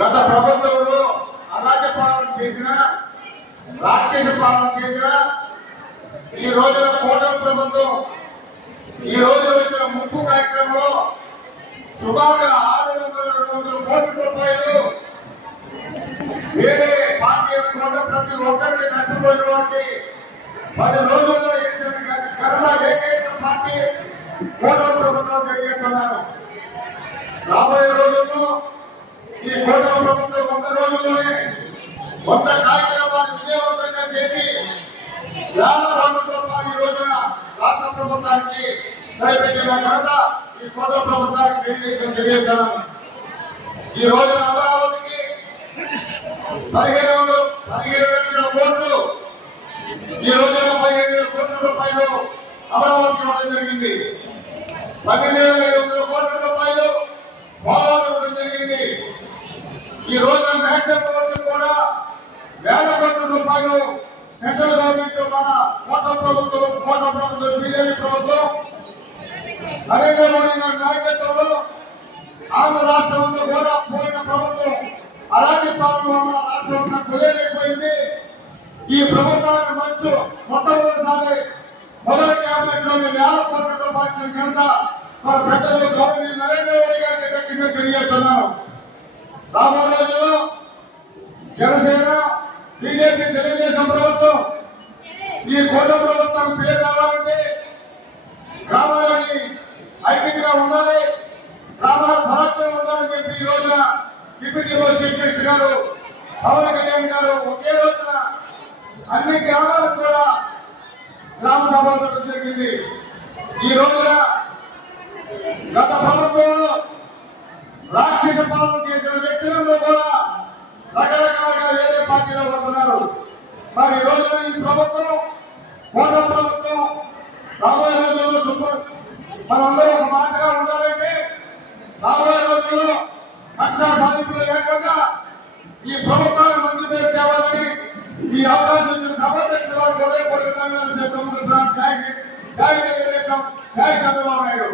గత ప్రభుత్వంలో అరాజక పాలన చేసిన, రాక్షస పాలన చేసిన ఈ రోజున కూటమి ప్రభుత్వం ఈ రోజున వచ్చిన ముప్పు కార్యక్రమంలో సుమారుగా 600-200 కోట్ల రూపాయలు వేరే పార్టీ కూడా ప్రతి ఒక్కరికి నష్టపోయిన వారికి 10 రోజుల్లో వేసిన ఘనత ఏకైక పార్టీ కూటమి ప్రభుత్వం తెలియజేస్తున్నాను. రాబోయే రోజుల్లో ఈ కూటమి ప్రభుత్వం 100 రోజుల్లోనే 100 కార్యక్రమాలు విజయవంతంగా చేసి వేల కోట్ల రూపాయలు ఈ రోజున రాష్ట్ర ప్రభుత్వానికి చేపట్టిన ఘనత ఈ కూటమి ప్రభుత్వానికి తెలియజేస్తున్నాను. ఈ రోజున అమరావతికి 15 లక్షల కోట్లు, ఈ రోజున 15,000 కోట్ల రూపాయలు అమరావతికి ఇవ్వడం జరిగింది. 12,500 కోట్ల రూపాయలు పోలవరం ఇవ్వడం జరిగింది. ఈ రోజున నేషనల్ గవర్నమెంట్ కూడా వేల కోట్ల రూపాయలు సెంట్రల్ గవర్నమెంట్ మన కోట ప్రభుత్వం బీజేపీ ప్రభుత్వం నరేంద్ర మోడీ గారి నాయకత్వంలో ఆంధ్ర రాష్ట్రంలో కూడా పోయిన ప్రభుత్వం అరాజక పాలన వల్ల రాష్ట్రం అంతా కుదేలైపోయింది. ఈ ప్రభుత్వాన్ని మొట్టమొదటిసారి మొదటి క్యాబినెట్ లోని వేల కోట్ల రూపాయలు ఇచ్చిన ఘనత మన పెద్దలు గవర్నర్ నరేంద్ర మోడీ గారికి దక్కిందని తెలియజేస్తున్నారు. రాబోయే రోజుల్లో జనసేన, బీజేపీ, తెలుగుదేశం ప్రభుత్వం ఈ కూటమి ప్రభుత్వం పేరు రావాలంటే గ్రామాలని ఐక్యతగా ఉండాలి, గ్రామాల సహత్యం ఉండాలని చెప్పి ఈ రోజున డిప్యూటీ చీఫ్ మినిస్టర్ గారు పవన్ కళ్యాణ్ గారు ఒకే రోజున అన్ని గ్రామాలకు కూడా గ్రామ సభలు పెట్టడం జరిగింది. ఈ రోజున గత ప్రభుత్వంలో రాక్షస పాలన చేసిన వ్యక్తులందరూ కూడా రకరకాలుగా వేరే పార్టీలో ఉంటున్నారు. మరి ఈ రోజున ఈ ప్రభుత్వం కూటమి ప్రభుత్వం రాబోయే రోజుల్లో మనందరూ ఒక మాటగా ఉండాలంటే రాబోయే రోజుల్లో కక్ష సాధింపులు లేకుండా ఈ ప్రభుత్వాన్ని మంచి పేరు తేవాలని ఈ అవకాశం ఇచ్చిన సభాధ్యక్షుల వారికి హృదయపూర్వక ధన్యవాదాలు చేస్తున్నాం. జై తెలుగుదేశం, జై చంద్రబాబు నాయుడు.